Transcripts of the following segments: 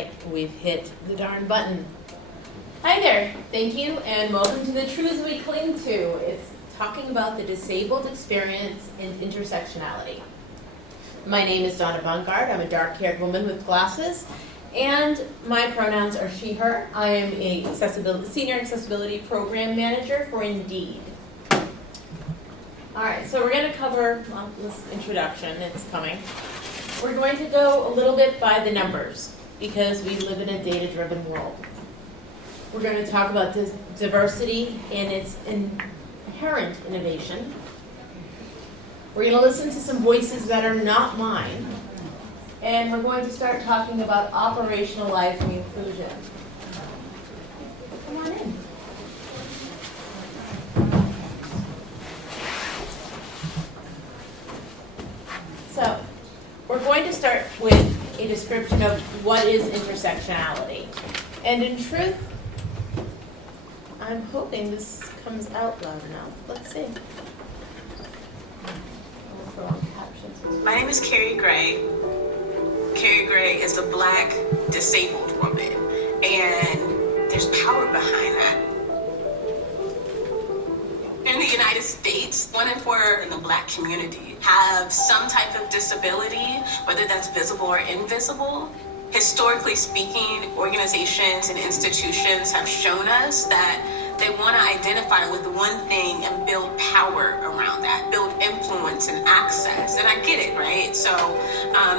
right, we've hit the darn button. Hi there, thank you, and welcome to the Truths We Cling To. It's talking about the disabled experience in intersectionality. My name is Donna Bungard. I'm a dark-haired woman with glasses, and my pronouns are she, her. I am a senior accessibility program manager for Indeed. All right, so we're going to cover, well, this introduction, it's coming. We're going to go a little bit by the numbers because we live in a data-driven world. We're going to talk about diversity and its inherent innovation. We're going to listen to some voices that are not mine. And we're going to start talking about operationalizing inclusion. Come on in. So, we're going to start with a description of what is intersectionality. And in truth, I'm hoping this comes out loud enough. Let's see. My name is Carrie Gray. Carrie Gray is a Black disabled woman, and there's power behind that. In the United States, 1 in 4 in the Black community have some type of disability, whether that's visible or invisible. Historically speaking, organizations and institutions have shown us that they want to identify with one thing and build power around that, build influence and access. And I get it, right? So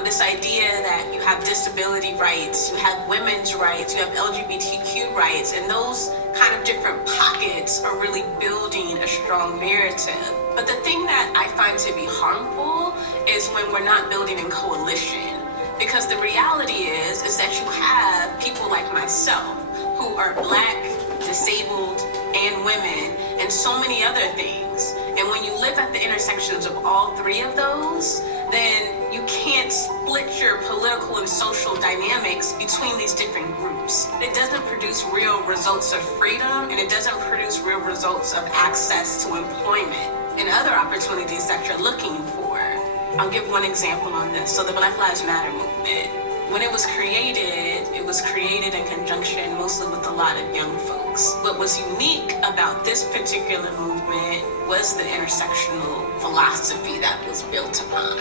this idea that you have disability rights, you have women's rights, you have LGBTQ rights, and those kind of different pockets are really building a strong narrative. But the thing that I find to be harmful is when we're not building in coalition. Because the reality is that you have people like myself who are Black, disabled, and women, and so many other things. And when you live at the intersections of all three of those, then you can't split your political and social dynamics between these different groups. It doesn't produce real results of freedom, and it doesn't produce real results of access to employment and other opportunities that you're looking for. I'll give one example on this. So the Black Lives Matter movement, when it was created in conjunction mostly with a lot of young folks. What was unique about this particular movement was the intersectional philosophy that was built upon.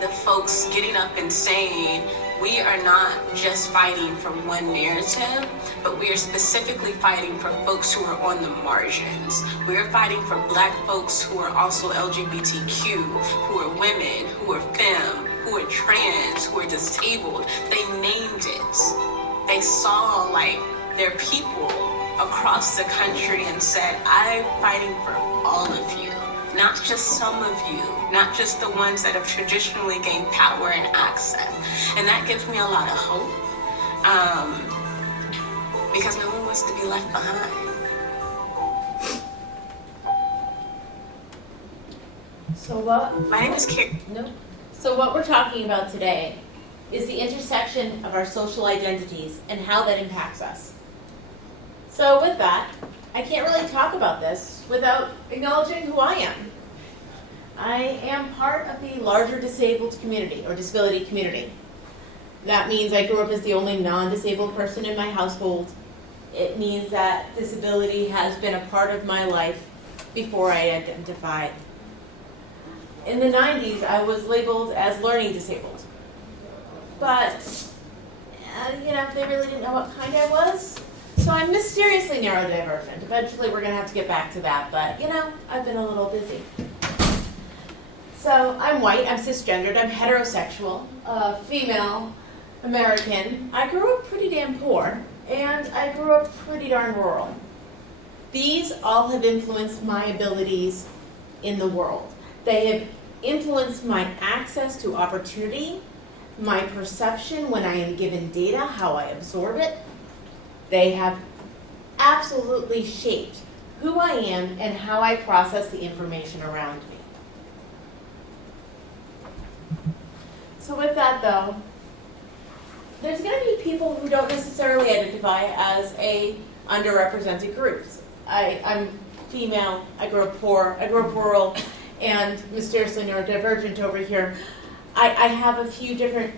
The folks getting up and saying, we are not just fighting for one narrative, but we are specifically fighting for folks who are on the margins. We are fighting for Black folks who are also LGBTQ, who are women, who are femme, who are trans, who are disabled. They named it. They saw like their people across the country and said, I'm fighting for all of you, not just some of you, not just the ones that have traditionally gained power and access. And that gives me a lot of hope, because no one wants to be left behind. So what? My name is Carrie. No. So what we're talking about today is the intersection of our social identities and how that impacts us. So with that, I can't really talk about this without acknowledging who I am. I am part of the larger disabled community or disability community. That means I grew up as the only non-disabled person in my household. It means that disability has been a part of my life before I identified. In the 90s, I was labeled as learning disabled. But, they really didn't know what kind I was. So I'm mysteriously neurodivergent. Eventually, we're going to have to get back to that. But, I've been a little busy. So I'm white, I'm cisgendered, I'm heterosexual, female, American. I grew up pretty damn poor, and I grew up pretty darn rural. These all have influenced my abilities in the world. They have influenced my access to opportunity, my perception when I am given data, how I absorb it. They have absolutely shaped who I am and how I process the information around me. So with that though, there's going to be people who don't necessarily identify as a underrepresented groups. I'm female, I grew up poor, I grew up rural, and mysteriously neurodivergent over here. I have a few different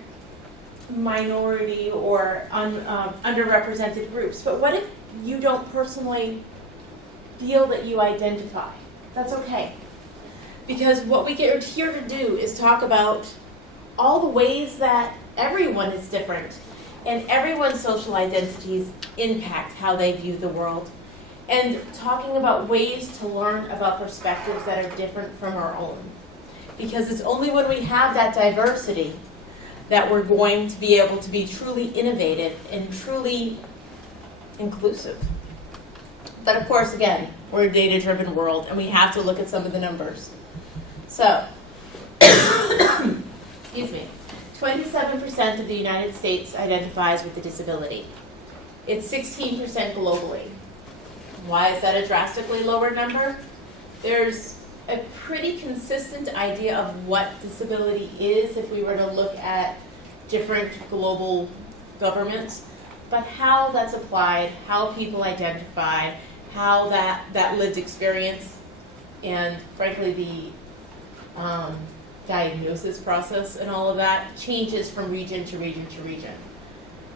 minority or underrepresented groups. But what if you don't personally feel that you identify? That's okay. Because what we get here to do is talk about all the ways that everyone is different and everyone's social identities impact how they view the world. And talking about ways to learn about perspectives that are different from our own. Because it's only when we have that diversity that we're going to be able to be truly innovative and truly inclusive. But of course, again, we're a data-driven world, and we have to look at some of the numbers. So, excuse me, 27% of the United States identifies with a disability. It's 16% globally. Why is that a drastically lower number? There's a pretty consistent idea of what disability is if we were to look at different global governments, but how that's applied, how people identify, how that lived experience, and frankly the diagnosis process and all of that changes from region to region to region.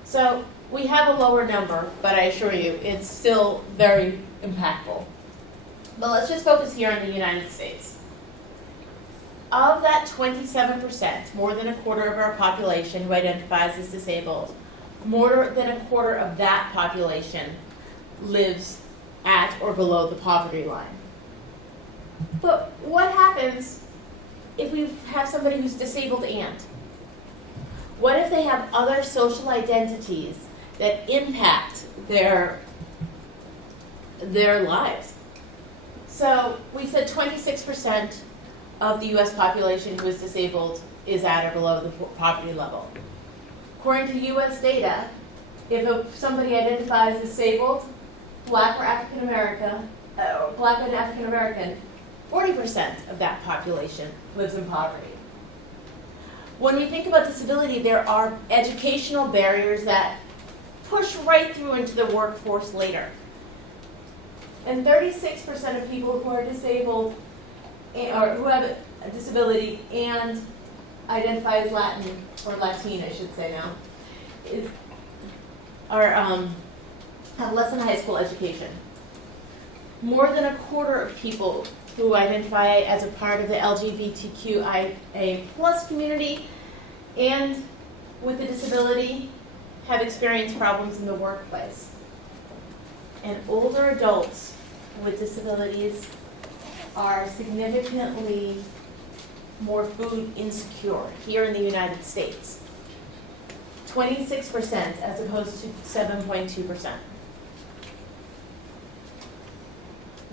So we have a lower number, but I assure you it's still very impactful. But let's just focus here on the United States. Of that 27%, more than a quarter of our population who identifies as disabled, more than a quarter of that population lives at or below the poverty line. But what happens if we have somebody who's disabled and? What if they have other social identities that impact their lives? So we said 26% of the U.S. population who is disabled is at or below the poverty level. According to U.S. data, if somebody identifies as disabled, Black or African American, Black and African American, 40% of that population lives in poverty. When we think about disability, there are educational barriers that push right through into the workforce later. And 36% of people who are disabled or who have a disability and identify as Latin or Latine, I should say now, have less than high school education. More than a quarter of people who identify as a part of the LGBTQIA+ community and with a disability have experienced problems in the workplace. And older adults with disabilities are significantly more food insecure here in the United States. 26% as opposed to 7.2%.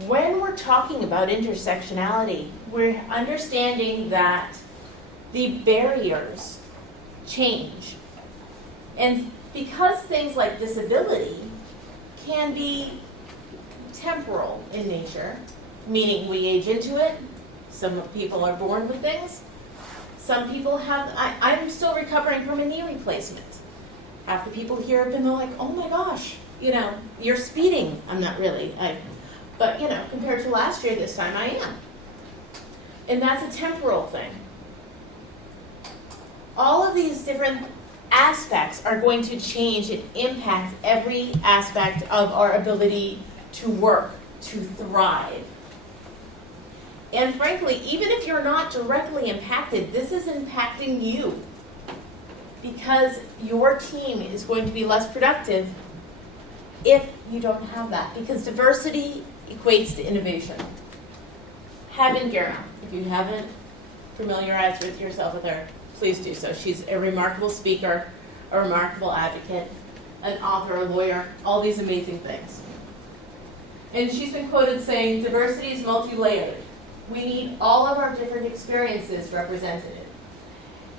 When we're talking about intersectionality, we're understanding that the barriers change. And because things like disability can be temporal in nature, meaning we age into it, some people are born with things, some people have, I'm still recovering from a knee replacement. Half the people here have been like, oh my gosh, you're speeding. I'm not really, but compared to last year this time I am. And that's a temporal thing. All of these different aspects are going to change and impact every aspect of our ability to work, to thrive. And frankly, even if you're not directly impacted, this is impacting you because your team is going to be less productive if you don't have that, because diversity equates to innovation. Haben Guerra, if you haven't familiarized with yourself with her, please do so. She's a remarkable speaker, a remarkable advocate, an author, a lawyer, all these amazing things. And she's been quoted saying, diversity is multi-layered. We need all of our different experiences represented.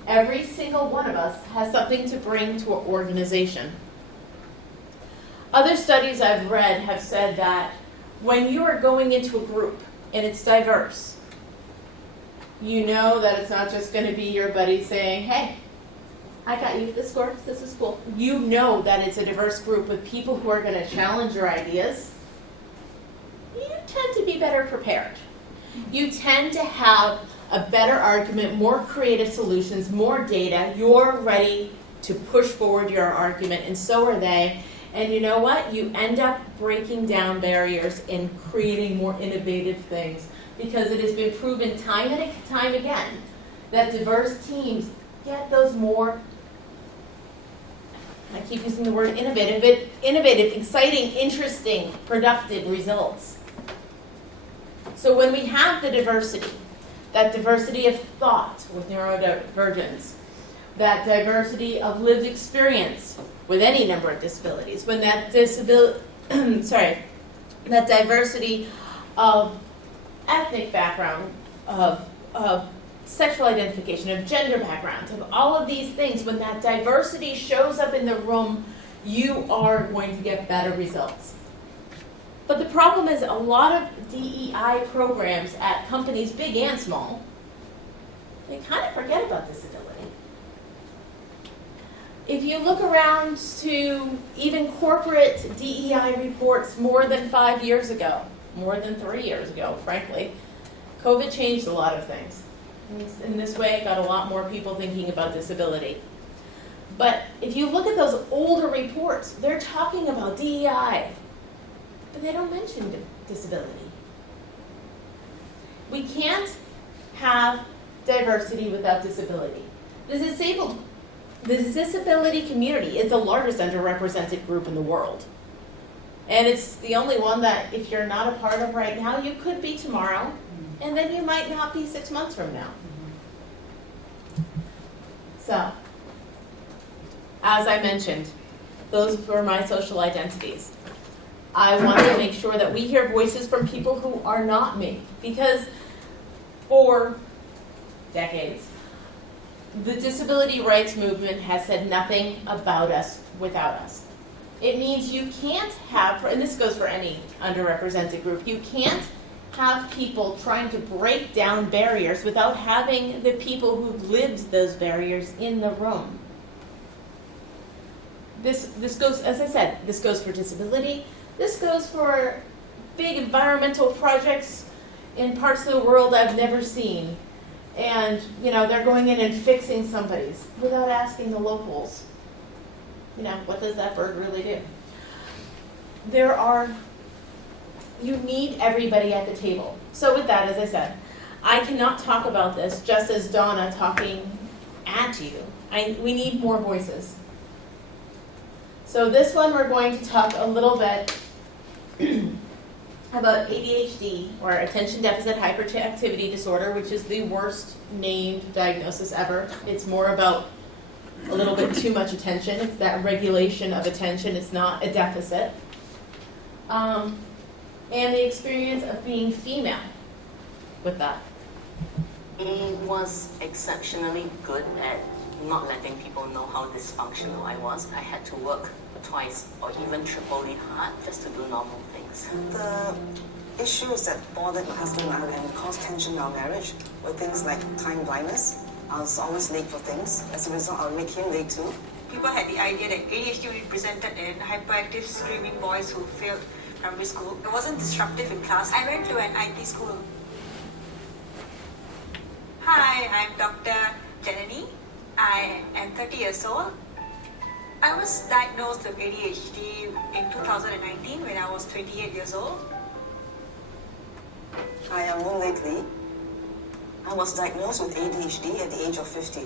Every single one of us has something to bring to an organization. Other studies I've read have said that when you are going into a group and it's diverse, you know that it's not just going to be your buddy saying, hey, I got you, this works, this is cool. You know that it's a diverse group with people who are going to challenge your ideas. You tend to be better prepared. You tend to have a better argument, more creative solutions, more data. You're ready to push forward your argument, and so are they. And you know what? You end up breaking down barriers and creating more innovative things, because it has been proven time and time again that diverse teams get those more, I keep using the word innovative, exciting, interesting, productive results. So when we have the diversity, that diversity of thought with neurodivergence, that diversity of lived experience with any number of disabilities, when that that diversity of ethnic background, of sexual identification, of gender backgrounds, of all of these things, when that diversity shows up in the room, you are going to get better results. But the problem is a lot of DEI programs at companies big and small, they kind of forget about disability. If you look around to even corporate DEI reports more than 5 years ago, more than 3 years ago, frankly, COVID changed a lot of things. In this way, it got a lot more people thinking about disability. But if you look at those older reports, they're talking about DEI, but they don't mention disability. We can't have diversity without disability. The disability community is the largest underrepresented group in the world. And it's the only one that if you're not a part of right now, you could be tomorrow, and then you might not be 6 months from now. So, as I mentioned, those were my social identities. I want to make sure that we hear voices from people who are not me, because for decades, the disability rights movement has said nothing about us without us. It means you can't have, and this goes for any underrepresented group, you can't have people trying to break down barriers without having the people who've lived those barriers in the room. This goes, as I said, this goes for disability, this goes for big environmental projects in parts of the world I've never seen. And, they're going in and fixing somebody's without asking the locals. What does that bird really do? You need everybody at the table. So with that, as I said, I cannot talk about this just as Donna talking at you. We need more voices. So this one we're going to talk a little bit about ADHD, or attention deficit hyperactivity disorder, which is the worst named diagnosis ever. It's more about a little bit too much attention. It's that regulation of attention. It's not a deficit. And the experience of being female with that. He was exceptionally good at not letting people know how dysfunctional I was. I had to work twice or even triply hard just to do normal things. The issues that bothered my husband and I and caused tension in our marriage were things like time blindness. I was always late for things. As a result, I would make him late too. People had the idea that ADHD represented an hyperactive, screaming boys who failed primary school. I wasn't disruptive in class. I went to an IT school. Hi, I'm Dr. Janani. I am 30 years old. I was diagnosed with ADHD in 2019 when I was 28 years old. I am Moon lately. I was diagnosed with ADHD at the age of 50.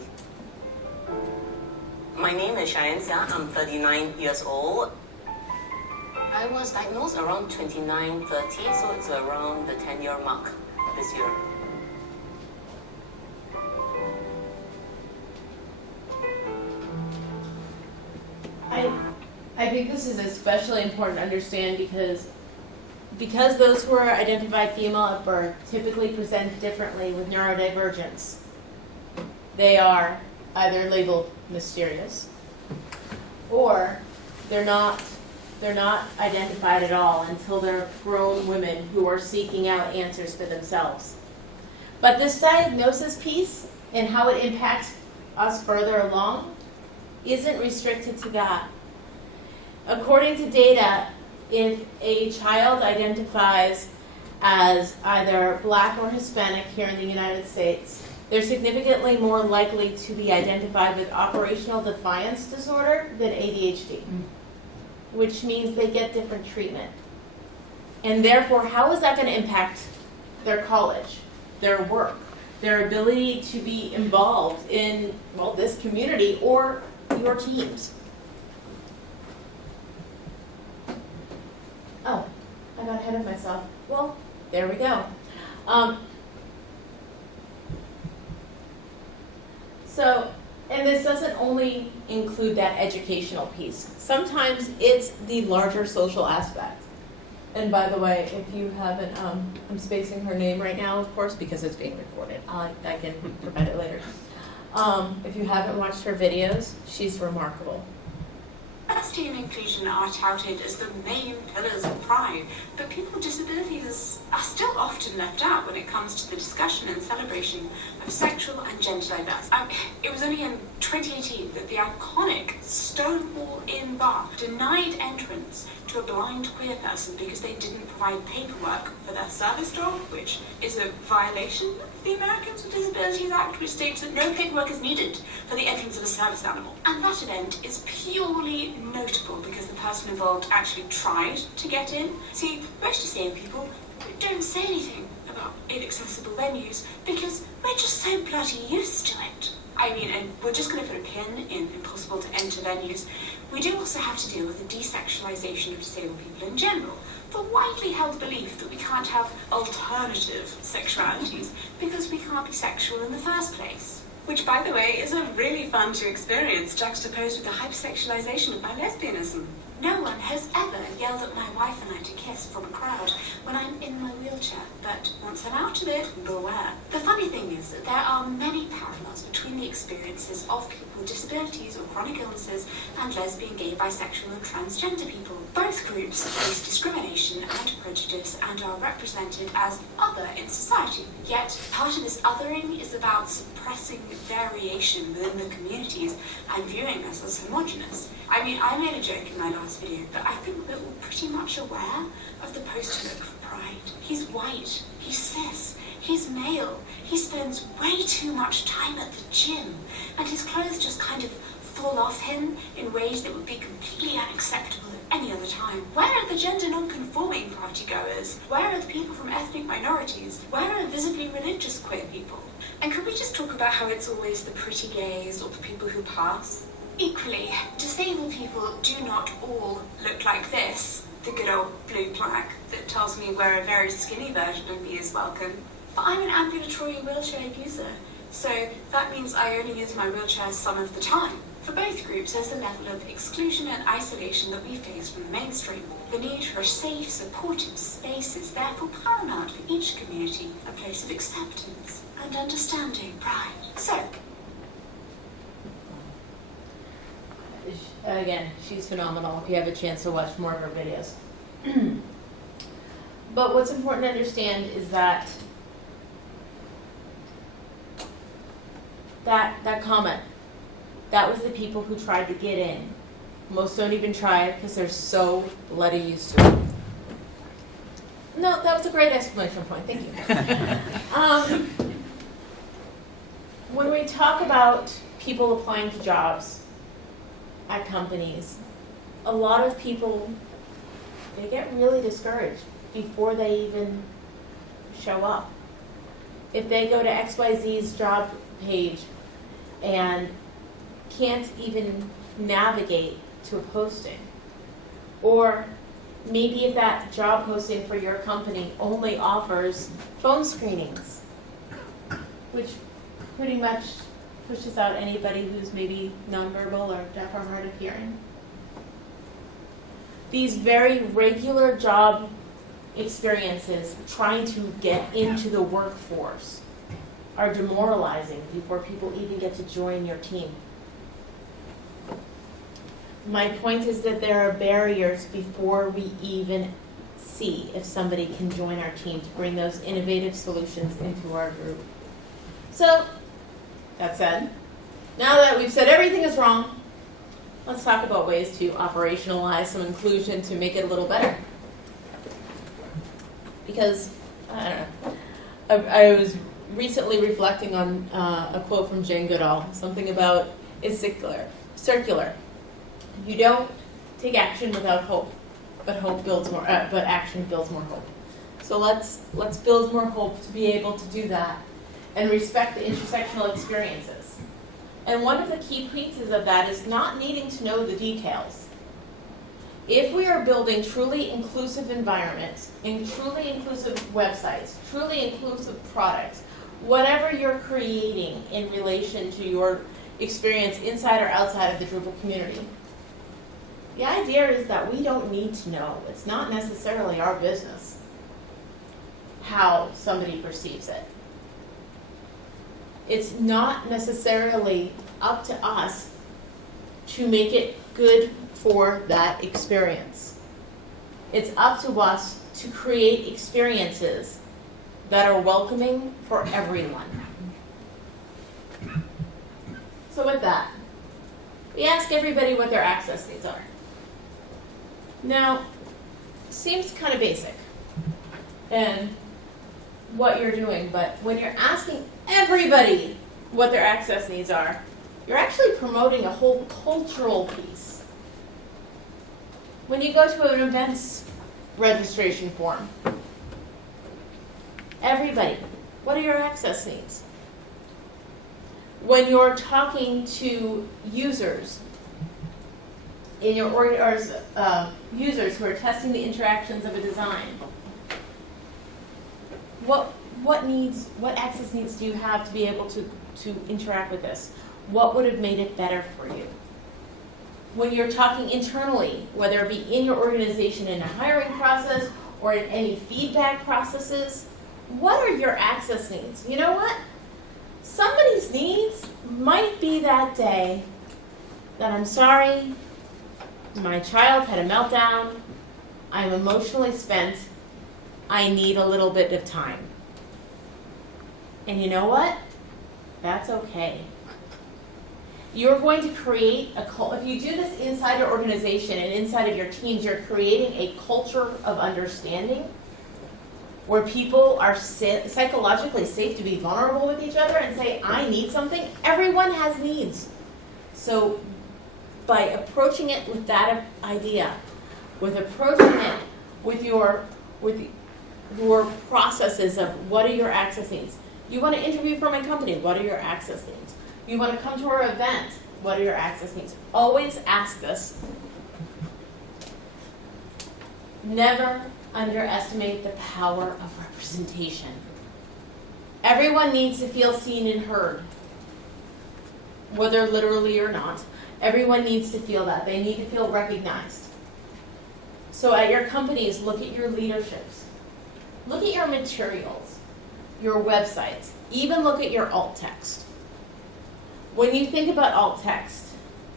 My name is Cheyenne Xia. I'm 39 years old. I was diagnosed around 29, 30, so it's around the 10-year mark this year. I think this is especially important to understand because those who are identified female at birth typically present differently with neurodivergence. They are either labeled mysterious, or they're not identified at all until they're grown women who are seeking out answers for themselves. But this diagnosis piece and how it impacts us further along isn't restricted to that. According to data, if a child identifies as either Black or Hispanic here in the United States, They're significantly more likely to be identified with operational defiance disorder than ADHD, which means they get different treatment. And therefore, how is that going to impact their college, their work, their ability to be involved in, well, this community or your teams? Oh, I got ahead of myself. Well, there we go. And this doesn't only include that educational piece. Sometimes it's the larger social aspect. And by the way, if you haven't, I'm spacing her name right now, of course, because it's being recorded. I can provide it later. If you haven't watched her videos, she's remarkable. Diversity and inclusion are touted as the main pillars of Pride, but people with disabilities are still often left out when it comes to the discussion and celebration of sexual and gender diversity. It was only in 2018 that the iconic Stonewall Inn bar denied entrance to a blind queer person because they didn't provide paperwork for their service dog, which is a violation of the Americans with Disabilities Act, which states that no paperwork is needed for the entrance of a service animal. And that event is purely notable because the person involved actually tried to get in. See, most disabled people don't say anything about inaccessible venues because we're just so bloody used to it. I mean, and we're just going to put a pin in impossible to enter venues. We do also have to deal with the desexualization of disabled people in general, the widely held belief that we can't have alternative sexualities because we can't be sexual in the first place. Which, by the way, is a really fun to experience, juxtaposed with the hypersexualization of my lesbianism. No one has ever yelled at my wife and I to kiss from a crowd when I'm in my wheelchair, but once I'm out of it, beware. The funny thing is that there are many parallels between the experiences of people with disabilities or chronic illnesses and lesbian, gay, bisexual and transgender people. Both groups face discrimination and prejudice and are represented as other in society. Yet, part of this othering is about suppressing variation within the communities and viewing us as homogenous. I mean, I made a joke in my last video, but I think we're all pretty much aware of the poster look for Pride. He's white, he's cis, he's male, he spends way too much time at the gym, and his clothes just kind of fall off him in ways that would be completely unacceptable at any other time. Where are the gender non-conforming partygoers? Where are the people from ethnic minorities? Where are visibly religious queer people? And could we just talk about how it's always the pretty gays or the people who pass? Equally, disabled people do not all look like this, the good old blue plaque that tells me where a very skinny version of me is welcome. But I'm an ambulatory wheelchair user, so that means I only use my wheelchair some of the time. For both groups, there's a level of exclusion and isolation that we face from the mainstream. The need for a safe, supportive space is therefore paramount for each community, a place of acceptance and understanding, pride. So, again, she's phenomenal if you have a chance to watch more of her videos. But what's important to understand is that comment, that was the people who tried to get in. Most don't even try it because they're so bloody used to it. No, that was a great exclamation point. Thank you. When we talk about people applying to jobs at companies, a lot of people, they get really discouraged before they even show up. If they go to XYZ's job page and can't even navigate to a posting, or maybe if that job posting for your company only offers phone screenings, which pretty much pushes out anybody who's maybe nonverbal or deaf or hard of hearing. These very regular job experiences trying to get into the workforce are demoralizing before people even get to join your team. My point is that there are barriers before we even see if somebody can join our team to bring those innovative solutions into our group. So, that said, now that we've said everything is wrong, let's talk about ways to operationalize some inclusion to make it a little better. Because, I don't know, I was recently reflecting on a quote from Jane Goodall, something about is circular. You don't take action without hope, but action builds more hope. So let's build more hope to be able to do that and respect the intersectional experiences. And one of the key pieces of that is not needing to know the details. If we are building truly inclusive environments, and truly inclusive websites, truly inclusive products, whatever you're creating in relation to your experience inside or outside of the Drupal community, the idea is that we don't need to know. It's not necessarily our business how somebody perceives it. It's not necessarily up to us to make it good for that experience. It's up to us to create experiences that are welcoming for everyone. So with that, we ask everybody what their access needs are. Now, seems kind of basic and what you're doing, but when you're asking everybody what their access needs are, you're actually promoting a whole cultural piece. When you go to an events registration form, everybody, what are your access needs? When you're talking to users in your users who are testing the interactions of a design, what access needs do you have to be able to interact with this? What would have made it better for you? When you're talking internally, whether it be in your organization in a hiring process or in any feedback processes, what are your access needs? You know what? Somebody's needs might be that day that I'm sorry, my child had a meltdown, I'm emotionally spent, I need a little bit of time. And you know what? That's okay. You're going to create if you do this inside your organization and inside of your teams, you're creating a culture of understanding where people are psychologically safe to be vulnerable with each other and say, I need something. Everyone has needs. So by approaching it with that idea, with approaching it with your processes of what are your access needs. You want to interview for my company, what are your access needs? You want to come to our event, what are your access needs? Always ask this. Never underestimate the power of representation. Everyone needs to feel seen and heard, whether literally or not. Everyone needs to feel that. They need to feel recognized. So at your companies, look at your leaderships. Look at your materials, your websites, even look at your alt text. When you think about alt text,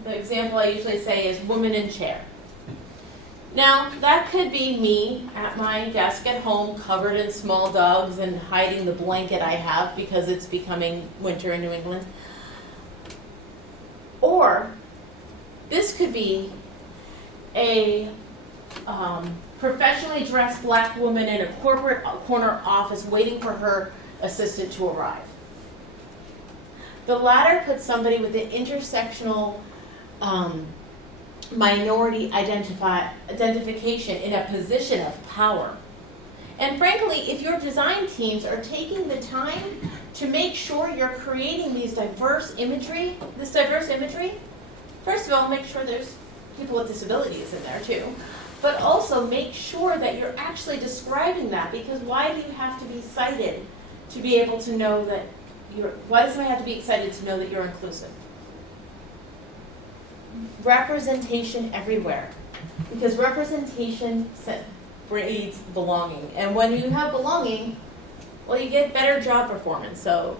the example I usually say is woman in chair. Now, that could be me at my desk at home, covered in small dogs and hiding the blanket I have because it's becoming winter in New England. Or this could be a professionally dressed black woman in a corporate corner office waiting for her assistant to arrive. The latter puts somebody with an intersectional minority identification in a position of power. And frankly, if your design teams are taking the time to make sure you're creating these diverse imagery, first of all, make sure there's people with disabilities in there too, but also make sure that you're actually describing that, because why do you have to be cited to be able to know that why does somebody have to be excited to know that you're inclusive? Representation everywhere, because representation breeds belonging, and when you have belonging, well, you get better job performance. So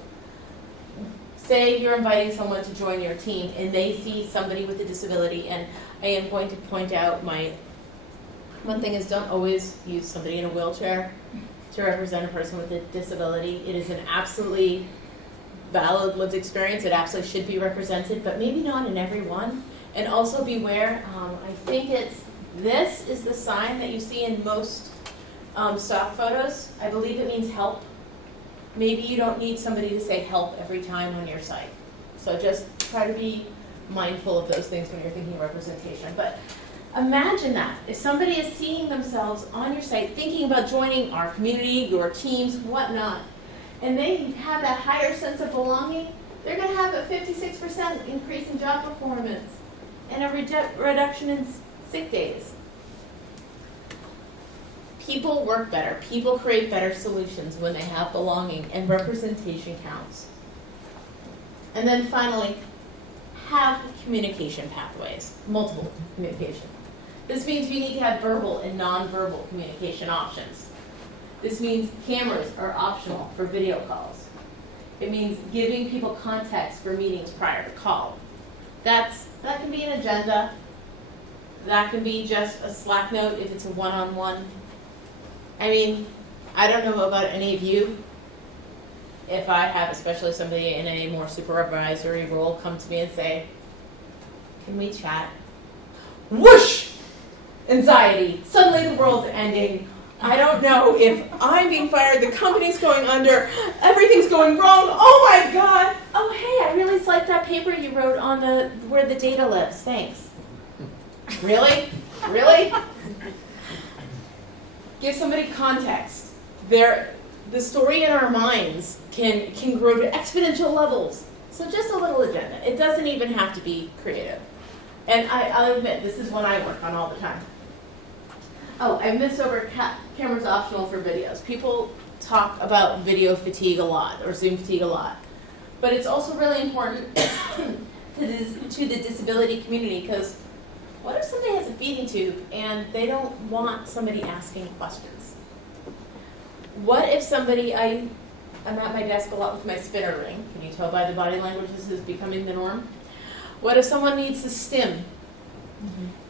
say you're inviting someone to join your team and they see somebody with a disability, and I am going to point out one thing is, don't always use somebody in a wheelchair to represent a person with a disability. It is an absolutely valid lived experience. It absolutely should be represented, but maybe not in every one. And also beware, I think this is the sign that you see in most stock photos. I believe it means help. Maybe you don't need somebody to say help every time on your site. So just try to be mindful of those things when you're thinking representation. But imagine that. If somebody is seeing themselves on your site, thinking about joining our community, your teams, whatnot, and they have that higher sense of belonging, they're going to have a 56% increase in job performance and a reduction in sick days. People work better. People create better solutions when they have belonging, and representation counts. And then finally, have communication pathways, multiple communication. This means you need to have verbal and nonverbal communication options. This means cameras are optional for video calls. It means giving people context for meetings prior to call. That can be an agenda. That can be just a Slack note if it's a one-on-one. I mean, I don't know about any of you. If I have, especially somebody in a more supervisory role, come to me and say, "Can we chat?" Whoosh! Anxiety. Suddenly the world's ending. I don't know if I'm being fired, the company's going under, everything's going wrong. Oh my God! Oh hey, I really liked that paper you wrote on where the data lives. Thanks. Really? Really? Give somebody context. The story in our minds can grow to exponential levels. So just a little agenda. It doesn't even have to be creative. And I'll admit, this is one I work on all the time. Oh, I missed over cameras optional for videos. People talk about video fatigue a lot, or Zoom fatigue a lot. But it's also really important to the disability community, because what if somebody has a feeding tube and they don't want somebody asking questions? What if somebody, I'm at my desk a lot with my spinner ring. Can you tell by the body language this is becoming the norm? What if someone needs to stim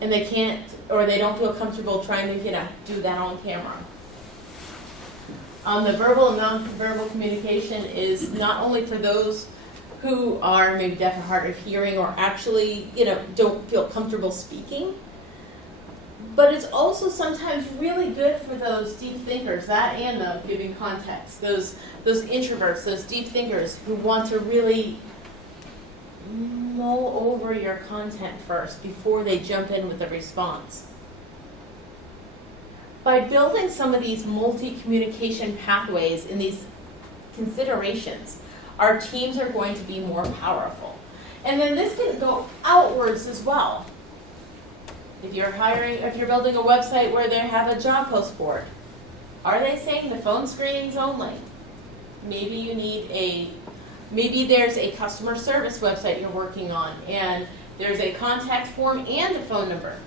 and they can't, or they don't feel comfortable trying to, do that on camera? The verbal and non-verbal communication is not only for those who are maybe deaf or hard of hearing, or actually, don't feel comfortable speaking, but it's also sometimes really good for those deep thinkers, that and the giving context, those introverts, those deep thinkers who want to really mull over your content first before they jump in with a response. By building some of these multi-communication pathways in these considerations, our teams are going to be more powerful. And then this can go outwards as well. If you're building a website where they have a job post board, are they saying the phone screenings only? Maybe there's a customer service website you're working on, and there's a contact form and a phone number.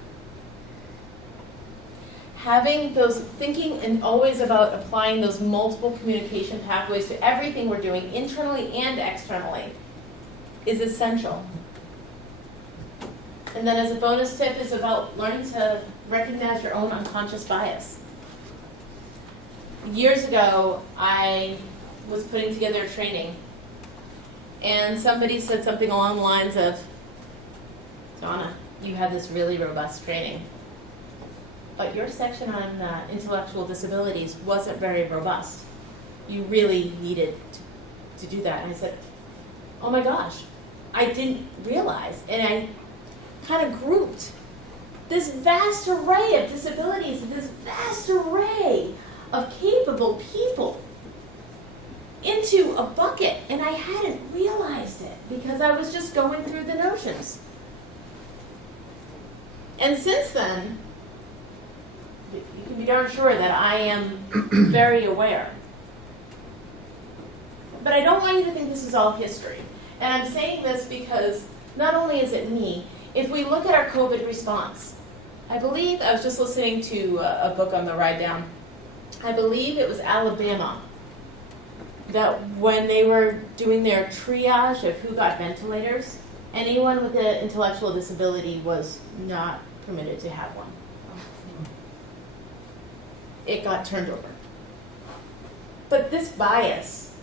Having those, thinking and always about applying those multiple communication pathways to everything we're doing, internally and externally, is essential. And then as a bonus tip is about learning to recognize your own unconscious bias. Years ago, I was putting together a training, and somebody said something along the lines of, "Donna, you have this really robust training, but your section on intellectual disabilities wasn't very robust. You really needed to do that." And I said, "Oh my gosh, I didn't realize." And I kind of grouped this vast array of disabilities, this vast array of capable people into a bucket, and I hadn't realized it because I was just going through the notions. And since then, you can be darn sure that I am very aware. But I don't want you to think this is all history. And I'm saying this because not only is it me, if we look at our COVID response, I believe, I was just listening to a book on the ride down, I believe it was Alabama, that when they were doing their triage of who got ventilators, anyone with an intellectual disability was not permitted to have one. It got turned over. But this bias,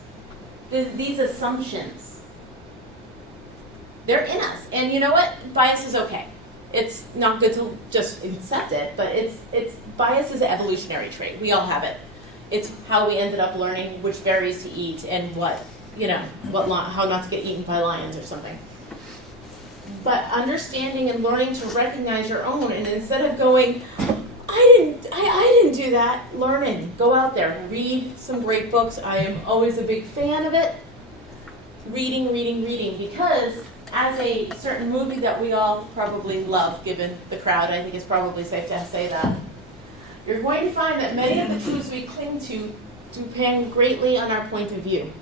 these assumptions, they're in us. And you know what? Bias is okay. It's not good to just accept it, but bias is an evolutionary trait. We all have it. It's how we ended up learning which berries to eat and how not to get eaten by lions or something. But understanding and learning to recognize your own, and instead of going, I didn't do that, learning. Go out there, read some great books. I am always a big fan of it. Reading, because as a certain movie that we all probably love, given the crowd, I think it's probably safe to say that, you're going to find that many of the truths we cling to depend greatly on our point of view.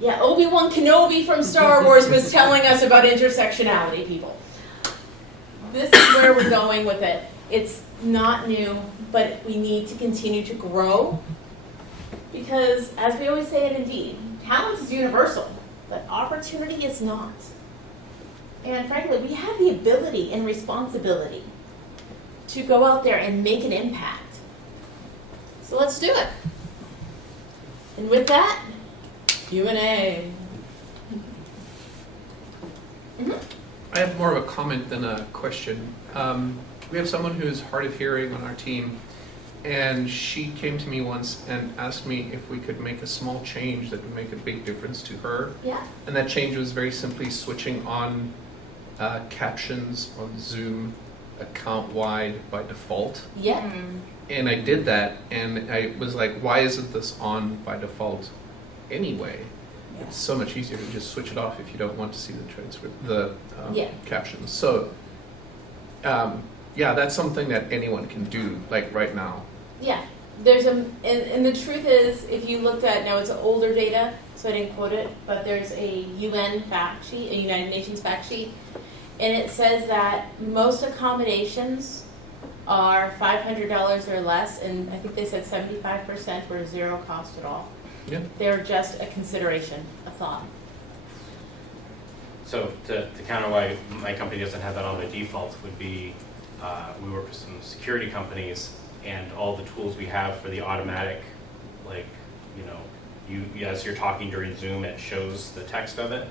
Yeah, Obi-Wan Kenobi from Star Wars was telling us about intersectionality, people. This is where we're going with it. It's not new, but we need to continue to grow because, as we always say at Indeed, talent is universal, but opportunity is not. And frankly, we have the ability and responsibility to go out there and make an impact. So let's do it. And with that, Q&A. I have more of a comment than a question. We have someone who's hard of hearing on our team, and she came to me once and asked me if we could make a small change that would make a big difference to her. Yeah. And that change was very simply switching on captions on Zoom account-wide by default. Yeah. And I did that, and I was like, why isn't this on by default anyway? Yeah. It's so much easier to just switch it off if you don't want to see the transcript, the Yeah. captions. So, yeah, that's something that anyone can do, like right now. Yeah. There's and the truth is, if you looked at, now it's older data, so I didn't quote it, but there's a UN fact sheet, a United Nations fact sheet, and it says that most accommodations are $500 or less, and I think they said 75% were zero cost at all. Yeah. They're just a consideration, a thought. So to counter why my company doesn't have that on the default would be, we work with some security companies, and all the tools we have for the automatic, like, you as you're talking during Zoom, it shows the text of it.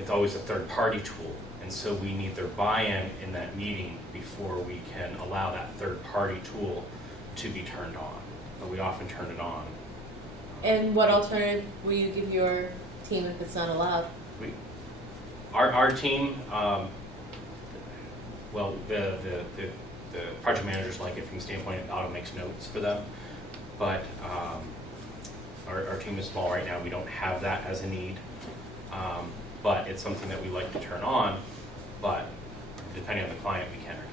It's always a third-party tool, and so we need their buy-in in that meeting before we can allow that third-party tool to be turned on. But we often turn it on. And what alternative will you give your team if it's not allowed? Our team, well, the project managers like it from the standpoint it auto makes notes for them, but our team is small right now. We don't have that as a need, but it's something that we like to turn on, but depending on the client, we can or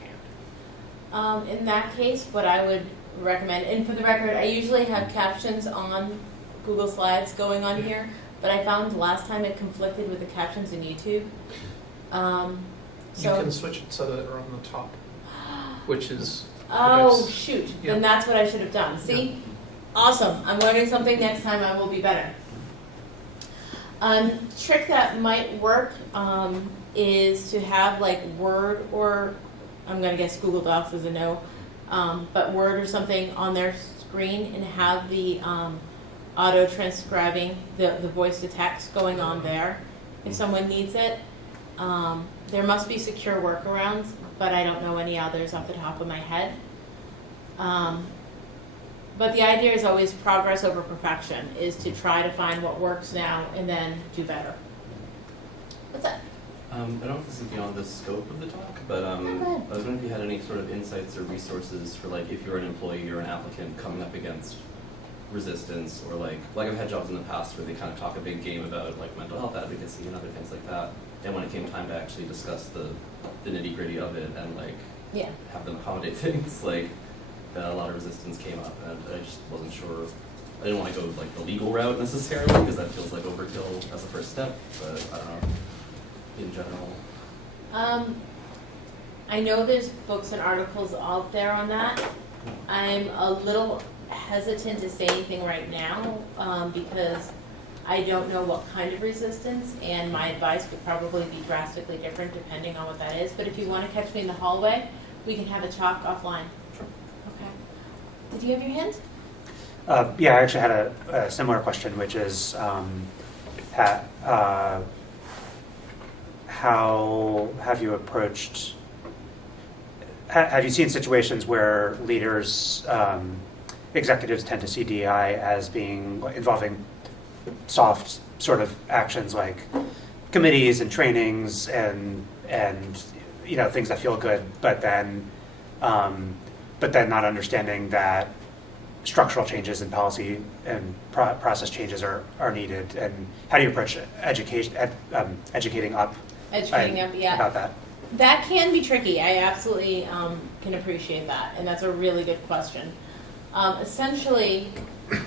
can't. In that case, what I would recommend, and for the record, I usually have captions on Google Slides going on here, but I found last time it conflicted with the captions in YouTube. You can switch it so that they're on the top, which is... Oh, shoot. Yeah. Then that's what I should have done. See? Yeah. Awesome. I'm learning something. Next time I will be better. Trick that might work is to have like Word, or I'm going to guess Google Docs is a no, but Word or something on their screen and have the auto transcribing the voice to text going on there if someone needs it. There must be secure workarounds, but I don't know any others off the top of my head. But the idea is always progress over perfection, is to try to find what works now and then do better. What's that? I don't know if this is beyond the scope of the talk, but I was wondering if you had any sort of insights or resources for like if you're an employee or an applicant coming up against resistance, or like I've had jobs in the past where they kind of talk a big game about like mental health advocacy and other things like that, and when it came time to actually discuss the nitty gritty of it and like have them accommodate things, like a lot of resistance came up, and I just wasn't sure. I didn't want to go like the legal route necessarily because that feels like overkill as a first step, but I don't know. In general? I know there's books and articles out there on that. I'm a little hesitant to say anything right now because I don't know what kind of resistance, and my advice would probably be drastically different depending on what that is. But if you want to catch me in the hallway, we can have a talk offline. Sure. Okay. Did you have your hand? Yeah, I actually had a similar question, which is how have you approached, have you seen situations where leaders executives tend to see DEI as being involving soft sort of actions like committees and trainings and things that feel good, but then not understanding that structural changes in policy and process changes are needed. And how do you approach educating up Educating up, yeah. about that? That can be tricky. I absolutely can appreciate that, and that's a really good question. Essentially,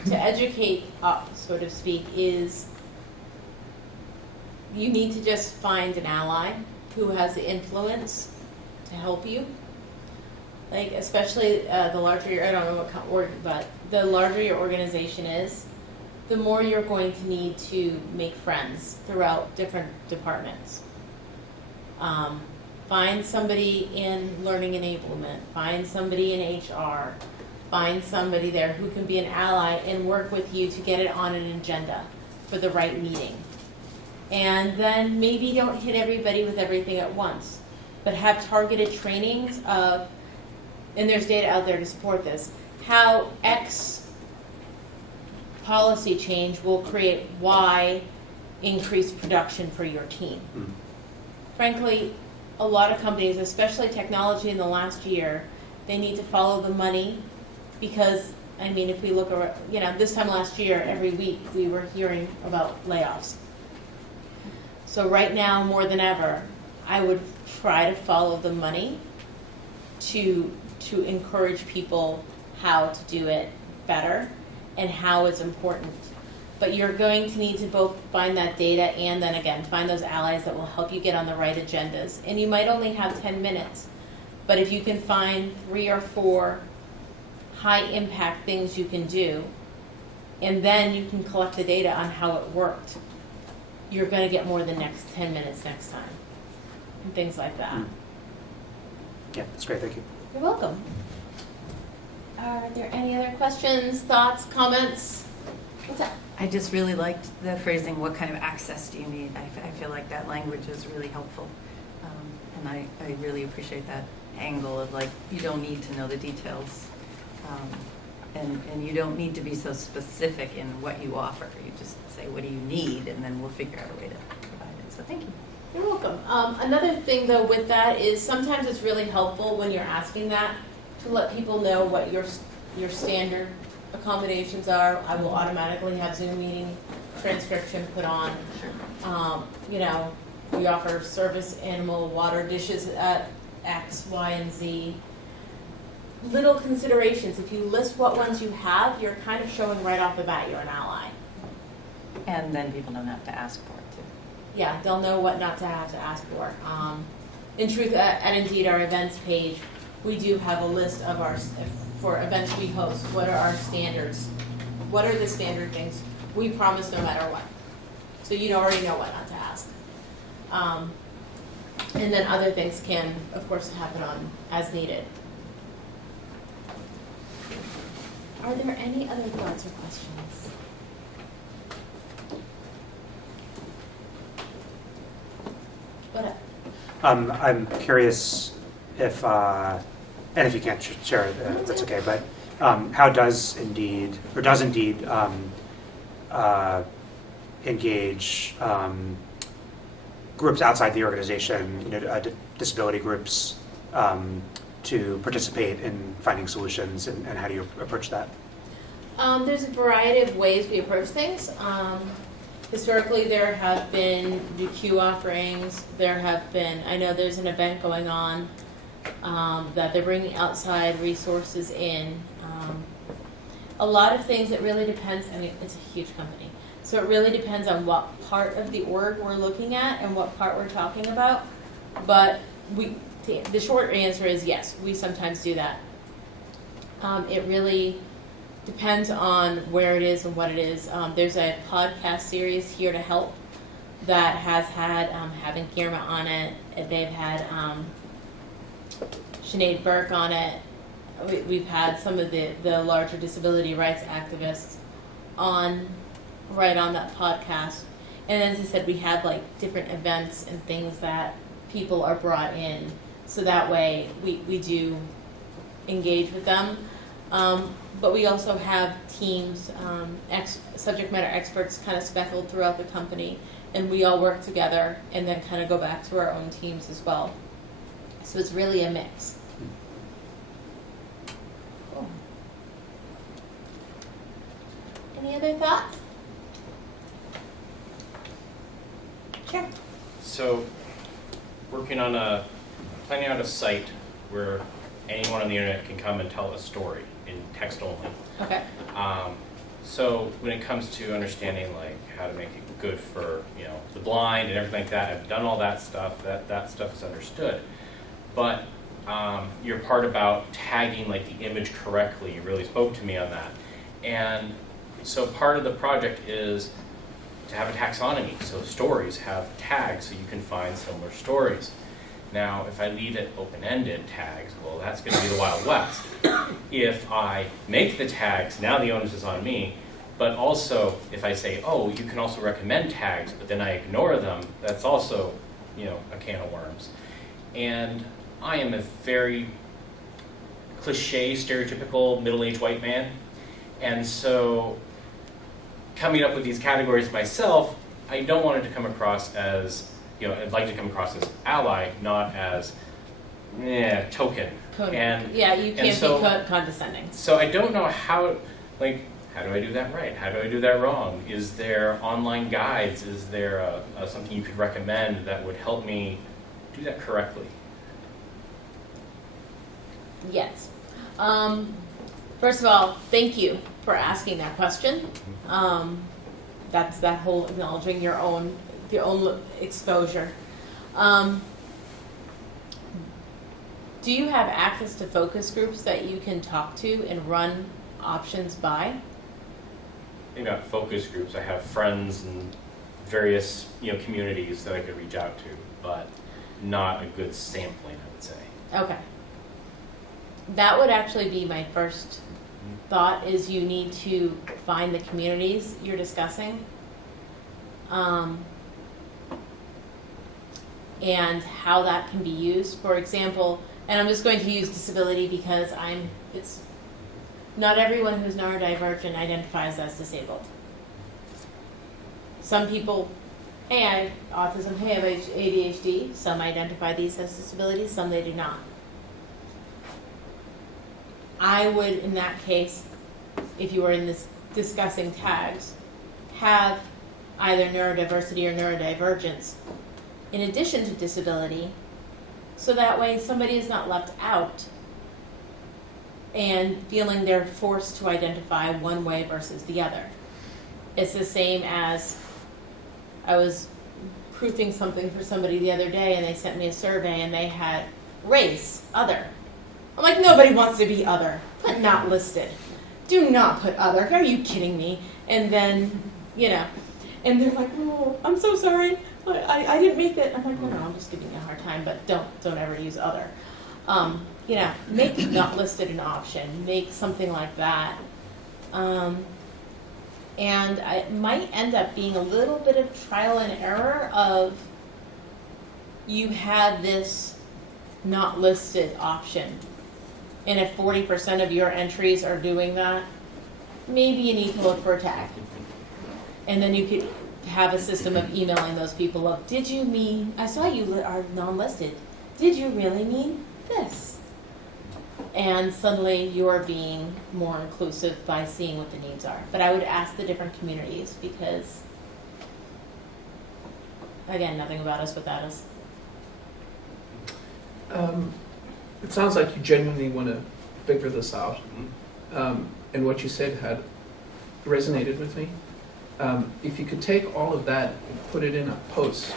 to educate up, so to speak, is you need to just find an ally who has the influence to help you. Like, especially the larger your, I don't know what word, but the larger your organization is, the more you're going to need to make friends throughout different departments. Find somebody in learning enablement, find somebody in HR, find somebody there who can be an ally and work with you to get it on an agenda for the right meeting. And then maybe don't hit everybody with everything at once, but have targeted trainings of, and there's data out there to support this, how X policy change will create Y increased production for your team. Frankly, a lot of companies, especially technology in the last year, they need to follow the money because, I mean, if we look around, this time last year, every week we were hearing about layoffs. So right now, more than ever, I would try to follow the money to encourage people how to do it better and how it's important. But you're going to need to both find that data and then again, find those allies that will help you get on the right agendas. And you might only have 10 minutes, but if you can find 3 or 4 high impact things you can do, and then you can collect the data on how it worked, you're going to get more than next 10 minutes next time, and things like that. Yeah, that's great, thank you. You're welcome. Are there any other questions, thoughts, comments? What's up? I just really liked the phrasing, what kind of access do you need? I feel like that language is really helpful. And I really appreciate that angle of like, you don't need to know the details. And you don't need to be so specific in what you offer. You just say, what do you need? And then we'll figure out a way to provide it. So thank you. You're welcome. Another thing though with that is sometimes it's really helpful when you're asking that to let people know what your standard accommodations are. I will automatically have Zoom meeting transcription put on. We offer service animal water dishes at X, Y, and Z. Little considerations. If you list what ones you have, you're kind of showing right off the bat you're an ally. And then people don't have to ask for it too. Yeah, they'll know what not to have to ask for. In truth, at Indeed, our events page, we do have a list of for events we host, what are our standards? What are the standard things we promise no matter what? So you already know what not to ask. And then other things can, of course, happen on as needed. Are there any other thoughts or questions? What up? I'm curious if, and if you can't share it, that's okay, but how does Indeed engage groups outside the organization, disability groups, to participate in finding solutions, and how do you approach that? There's a variety of ways we approach things. Historically, there have been UQ offerings. I know there's an event going on that they're bringing outside resources in. A lot of things, it really depends. I mean, it's a huge company. So it really depends on what part of the org we're looking at and what part we're talking about. But the short answer is yes, we sometimes do that. It really depends on where it is and what it is. There's a podcast series, Here to Help, that has had having Girma on it. They've had Sinead Burke on it. We've had some of the larger disability rights activists on that podcast. And as I said, we have like different events and things that people are brought in. So that way we do engage with them. But we also have teams, subject matter experts kind of speckled throughout the company, and we all work together and then kind of go back to our own teams as well. So it's really a mix. Cool. Any other thoughts? Sure. So, planning out a site where anyone on the internet can come and tell a story in text only. Okay. So when it comes to understanding like how to make it good for the blind and everything like that, I've done all that stuff. That stuff is understood. But your part about tagging like the image correctly really spoke to me on that. And so part of the project is to have a taxonomy. So stories have tags so you can find similar stories. Now, if I leave it open-ended tags, well, that's going to be the Wild West. If I make the tags, now the onus is on me. But also, if I say, oh, you can also recommend tags, but then I ignore them, that's also, a can of worms. And I am a very cliche, stereotypical middle-aged white man. And so, coming up with these categories myself, I don't want it to come across as I'd like to come across as ally, not as token. And yeah, you can't be condescending. So I don't know how do I do that right? How do I do that wrong? Is there online guides? Is there something you could recommend that would help me do that correctly? Yes. First of all, thank you for asking that question. That's that whole acknowledging your own exposure. Do you have access to focus groups that you can talk to and run options by? Maybe not focus groups. I have friends and various communities that I could reach out to, but not a good sampling, I would say. Okay. That would actually be my first thought, is you need to find the communities you're discussing. And how that can be used. For example, and I'm just going to use disability because it's not everyone who's neurodivergent identifies as disabled. Some people, hey, I have autism, hey, I have ADHD. Some identify these as disabilities, some they do not. I would, in that case, if you were in this discussing tags, have either neurodiversity or neurodivergence in addition to disability, so that way somebody is not left out and feeling they're forced to identify one way versus the other. It's the same as I was proofing something for somebody the other day and they sent me a survey and they had race, other. I'm like, nobody wants to be other. Put not listed. Do not put other. Are you kidding me? And then, and they're like, oh, I'm so sorry. I didn't make that. I'm like, no, I'm just giving you a hard time, but don't ever use other. Make not listed an option. Make something like that. And it might end up being a little bit of trial and error of you had this not listed option. And if 40% of your entries are doing that, maybe you need to look for a tag. And then you could have a system of emailing those people up. Did you mean, I saw you are non-listed. Did you really mean this? And suddenly you're being more inclusive by seeing what the needs are. But I would ask the different communities because, again, nothing about us without us. It sounds like you genuinely want to figure this out. And what you said had resonated with me. If you could take all of that and put it in a post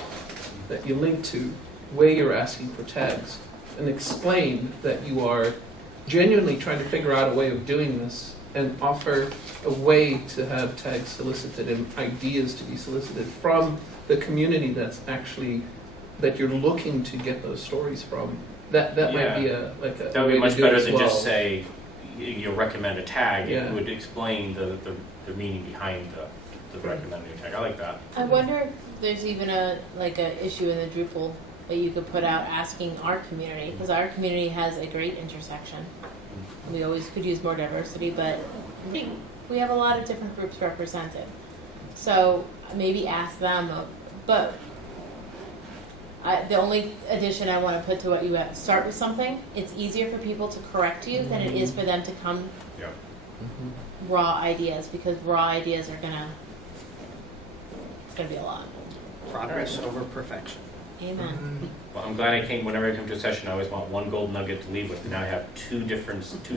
that you link to where you're asking for tags and explain that you are genuinely trying to figure out a way of doing this and offer a way to have tags solicited and ideas to be solicited from the community that you're looking to get those stories from. That might be a that would be much better than well. just say you recommend a tag. Yeah. It would explain the meaning behind the recommended tag. I like that. I wonder if there's even a issue in the Drupal but you could put out asking our community, because our community has a great intersection. We always could use more diversity, but we have a lot of different groups represented. So maybe ask them, but the only addition I want to put to what you have, start with something. It's easier for people to correct you than it is for them to come raw ideas, because raw ideas are it's gonna be a lot. Progress over perfection. Amen. Well, I'm glad whenever I come to a session, I always want one gold nugget to leave with, and now I have two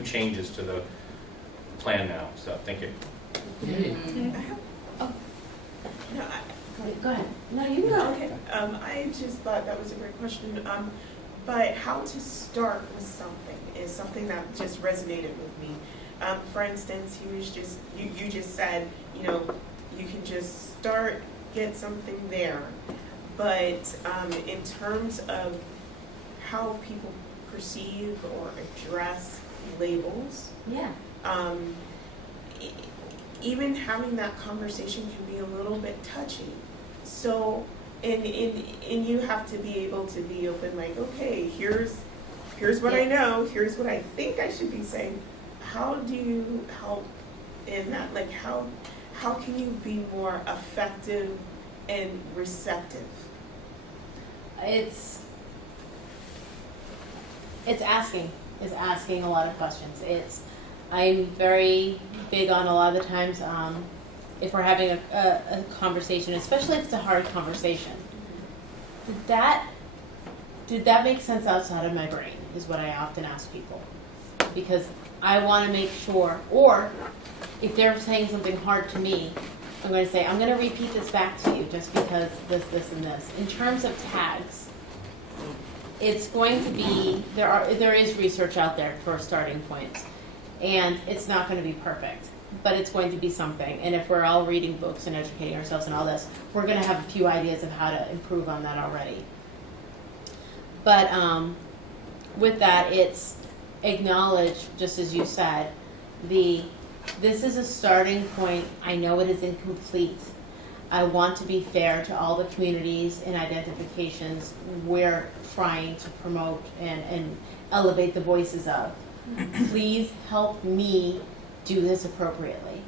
changes to the plan now, so thank you. Go ahead. No, you go. Okay. I just thought that was a great question. But how to start with something is something that just resonated with me. For instance, you just said, you can just start, get something there. But in terms of how people perceive or address labels, even having that conversation can be a little bit touchy. So, and you have to be able to be open, like, okay, here's what I know, here's what I think I should be saying. How do you help in that? Like, how can you be more effective and receptive? It's asking a lot of questions. I'm very big on a lot of the times, if we're having a conversation, especially if it's a hard conversation, did that make sense outside of my brain, is what I often ask people. Because I want to make sure, or if they're saying something hard to me, I'm going to say, I'm going to repeat this back to you just because this, and this. In terms of tags, it's going to be, there is research out there for starting points. And it's not going to be perfect, but it's going to be something. And if we're all reading books and educating ourselves and all this, we're going to have a few ideas of how to improve on that already. But with that, it's acknowledge, just as you said, this is a starting point. I know it is incomplete. I want to be fair to all the communities and identifications we're trying to promote and elevate the voices of. Please help me do this appropriately.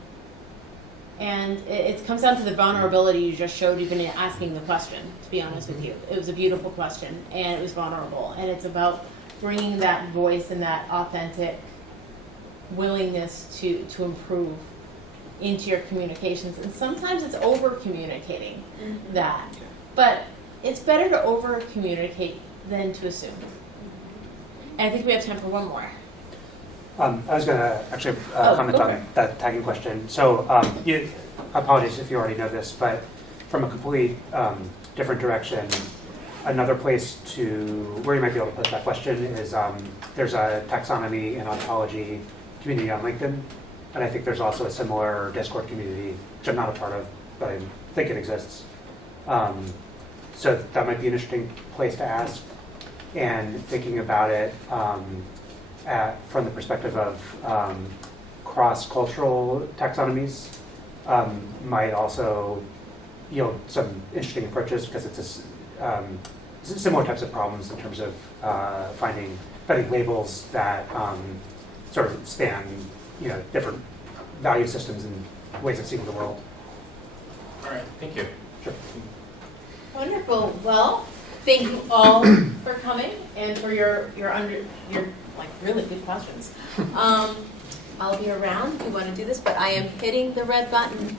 And it comes down to the vulnerability you just showed even in asking the question, to be honest with you. It was a beautiful question, and it was vulnerable. And it's about bringing that voice and that authentic willingness to improve into your communications. And sometimes it's over-communicating that. But it's better to over-communicate than to assume. And I think we have time for one more. I was going to actually comment on that tagging question. So apologies if you already know this, but from a complete different direction, another place where you might be able to put that question is there's a taxonomy and ontology community on LinkedIn, and I think there's also a similar Discord community, which I'm not a part of, but I think it exists. So that might be an interesting place to ask, and thinking about it from the perspective of cross-cultural taxonomies might also yield some interesting approaches, because it's similar types of problems in terms of finding labels that sort of span different value systems and ways of seeing the world. All right, thank you. Sure. Wonderful. Well, thank you all for coming and for your really good questions. I'll be around if you want to do this, but I am hitting the red button.